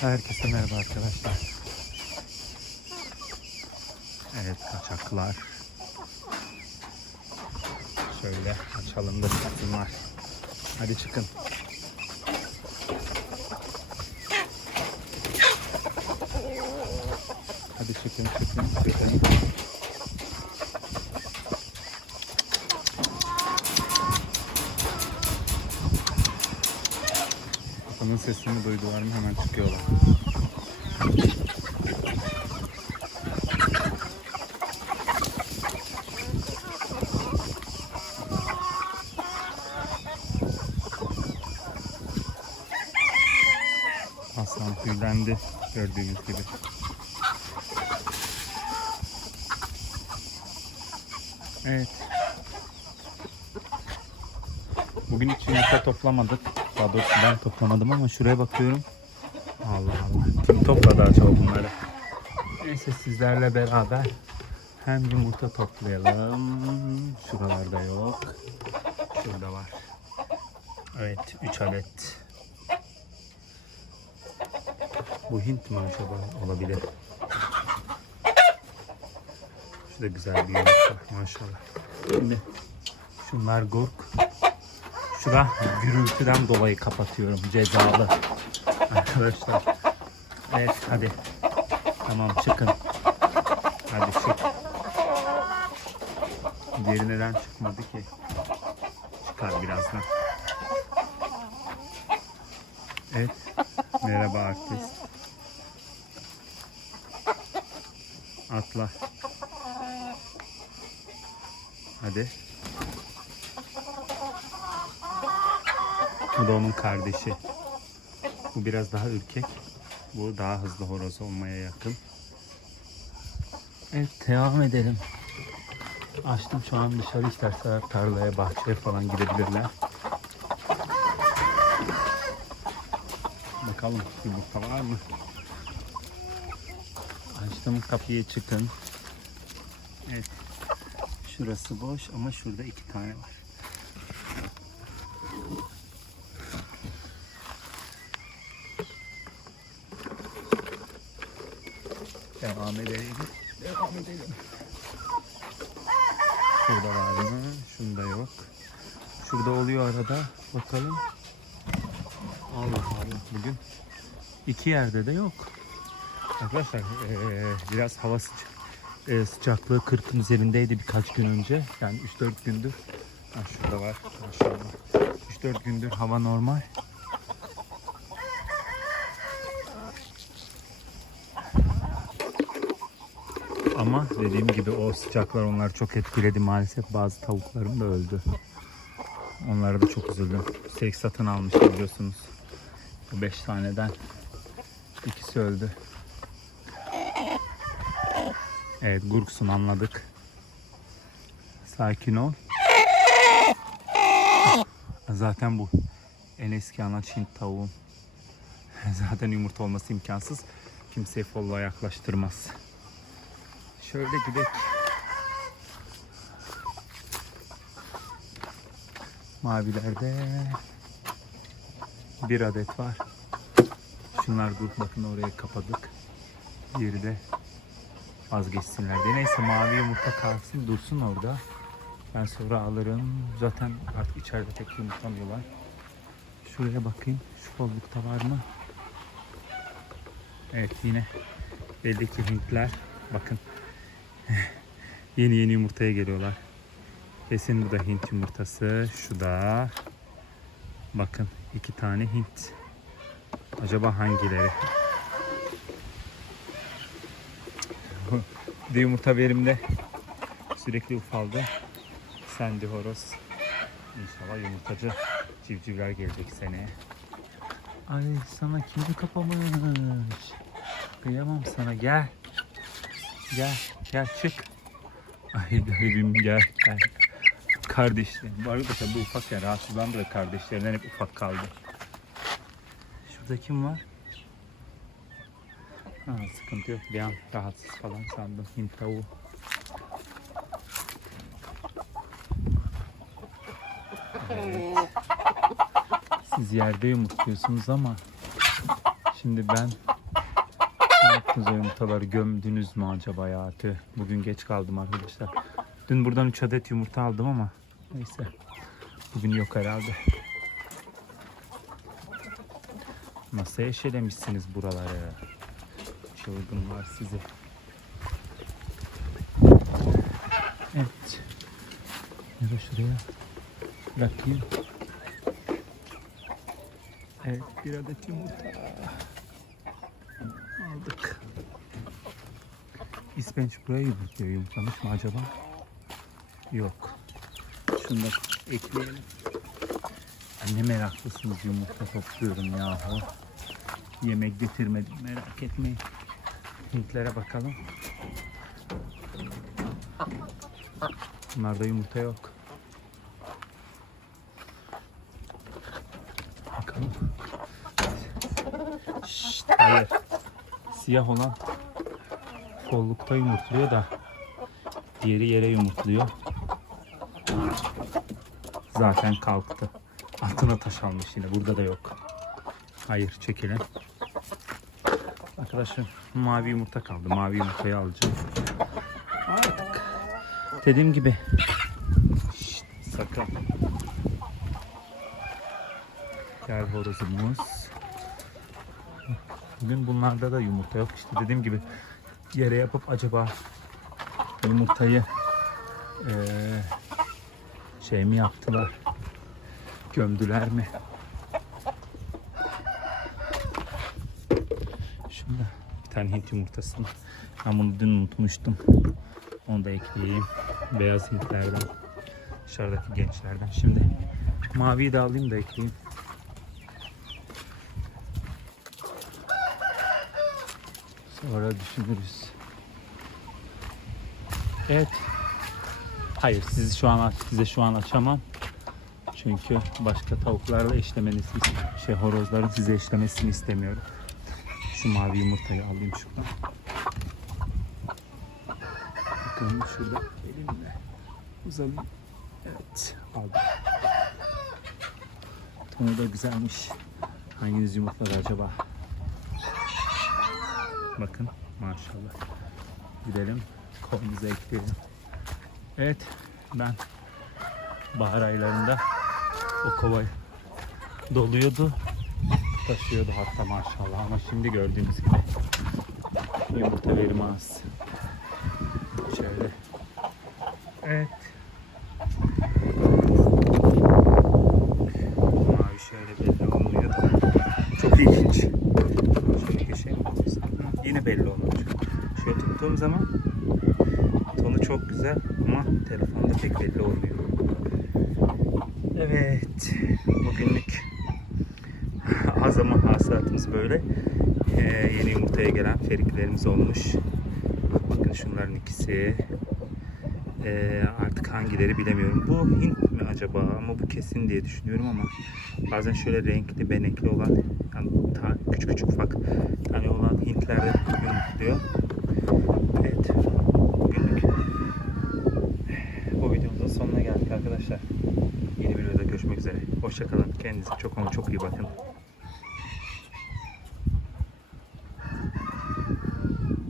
Herkese merhaba arkadaşlar. Evet kaçaklar. Şöyle açalım da çıksınlar. Hadi çıkın. Hadi çıkın çıkın sesini duydular mı hemen çıkıyorlar. Aslan tüylendi gördüğünüz gibi. Evet. Bugün hiç yumurta toplamadık. Daha doğrusu ben toplamadım ama şuraya bakıyorum. Allah Allah. Kim topladı acaba bunları? Neyse sizlerle beraber hem yumurta toplayalım. Şuralarda yok. Şurada var. Evet 3 adet. Bu Hint mi acaba? Olabilir. Şu da güzel bir yumurta maşallah. Şimdi şunlar gurk. Şura gürültüden dolayı kapatıyorum. Cezalı. Arkadaşlar. Evet hadi. Tamam çıkın. Hadi çık. Diğeri neden çıkmadı ki? Çıkar birazdan. Evet. Merhaba artist. Atla. Hadi. Bu da onun kardeşi. Bu biraz daha ürkek. Bu daha hızlı horoz olmaya yakın. Evet devam edelim. Açtım şu an dışarı isterseler tarlaya, bahçeye falan gidebilirler. Bakalım yumurta var mı? Açtım kapıyı çıkın. Evet. Şurası boş ama şurada iki tane var. Devam edelim. Devam edelim. Şurada var mı? Şunda yok. Şurada oluyor arada. Bakalım. Allah Allah. Bugün iki yerde de yok. Arkadaşlar eee, biraz hava sıcak. Eee, sıcaklığı 40'ın üzerindeydi birkaç gün önce. Yani 3-4 gündür. Ha, şurada var. Maşallah. 3-4 gündür hava normal. Ama dediğim gibi o sıcaklar onları çok etkiledi maalesef. Bazı tavuklarım da öldü. Onlara da çok üzüldüm. Steak satın almıştım biliyorsunuz. Bu 5 taneden ikisi öldü. Evet gurksun anladık. Sakin ol. Zaten bu en eski anaç Hint tavuğum. Zaten yumurta olması imkansız. Kimseyi followa yaklaştırmaz. Şöyle gidelim. Mavilerde bir adet var. Şunlar grup bakın oraya kapadık. Diğeri de vazgeçsinler diye. Neyse mavi yumurta kalsın dursun orada. Ben sonra alırım. Zaten artık içeride pek yumurtlamıyorlar. Şuraya bakayım. Şu kollukta var mı? Evet yine belli ki Hintler. Bakın. yeni yeni yumurtaya geliyorlar. Kesin bu da Hint yumurtası. Şu da. Bakın iki tane Hint. Acaba hangileri? Bir yumurta verimde sürekli ufaldı. Sendi horoz. İnşallah yumurtacı civcivler gelecek seneye. Ay sana kimi kapamış? Kıyamam sana gel. Gel gel çık. Ay garibim gel gel. Kardeşlerim. Bu arada bu ufak ya rahatsızlandı da kardeşlerinden hep ufak kaldı. Şurada kim var? Ha, sıkıntı yok. Bir an rahatsız falan sandım. Hint tavuğu. Evet. Siz yerde yumurtluyorsunuz ama Şimdi ben ne yaptınız yumurtaları gömdünüz mü acaba ya? Tüh, bugün geç kaldım arkadaşlar. Dün buradan 3 adet yumurta aldım ama neyse. Bugün yok herhalde. Nasıl eşelemişsiniz buraları? Çılgınlar sizi. Evet. Ya da şuraya bırakayım. Evet bir adet yumurta İspenç buraya yumurtluyor yumurtlamış mı acaba? Yok. Şunu da ekleyelim. Ne meraklısınız yumurta topluyorum yahu. Yemek getirmedim merak etmeyin. Hintlere bakalım. Bunlarda yumurta yok. Bakalım. Şşt, hayır. Siyah olan kollukta yumurtluyor da diğeri yere yumurtluyor. Zaten kalktı. Altına taş almış yine. Burada da yok. Hayır çekelim. Arkadaşlar mavi yumurta kaldı. Mavi yumurtayı alacağım. Bak. Dediğim gibi. Şşt, sakın. Gel horozumuz. Bugün bunlarda da yumurta yok. İşte dediğim gibi yere yapıp acaba yumurtayı eee, şey mi yaptılar? Gömdüler mi? Şunda bir tane Hint yumurtasını. Ben bunu dün unutmuştum. Onu da ekleyeyim. Beyaz Hintlerden. Dışarıdaki gençlerden. Şimdi maviyi de alayım da ekleyeyim. Sonra düşünürüz. Evet. Hayır sizi şu an size şu an açamam. Çünkü başka tavuklarla eşlemenizi şey horozların size eşlemesini istemiyorum. Şu mavi yumurtayı alayım şuradan. Bakalım şurada elimle uzanayım. Evet aldım. Tonu da güzelmiş. Hanginiz yumurtladı acaba? Bakın maşallah. Gidelim kolumuza ekleyelim. Evet ben bahar aylarında o kova doluyordu. Taşıyordu hatta maşallah ama şimdi gördüğünüz gibi yumurta verimi az. Şöyle. Evet. Mavi şöyle belli olmuyor da. Çok ilginç. Şöyle geçelim. Yine belli olmuyor. Tuttuğum zaman tonu çok güzel ama telefonda pek belli olmuyor. Evet. Bugünlük az ama hasılatımız böyle. Ee, yeni yumurtaya gelen feriklerimiz olmuş. Bakın şunların ikisi. Ee, artık hangileri bilemiyorum. Bu Hint mi acaba? Ama bu kesin diye düşünüyorum ama bazen şöyle renkli, benekli olan yani küçük küçük ufak tane olan Hintler de yumurtluyor. Evet. Bugünlük bu videomuzun sonuna geldik arkadaşlar. Yeni bir videoda görüşmek üzere. Hoşçakalın. Kendinize çok ama çok iyi bakın.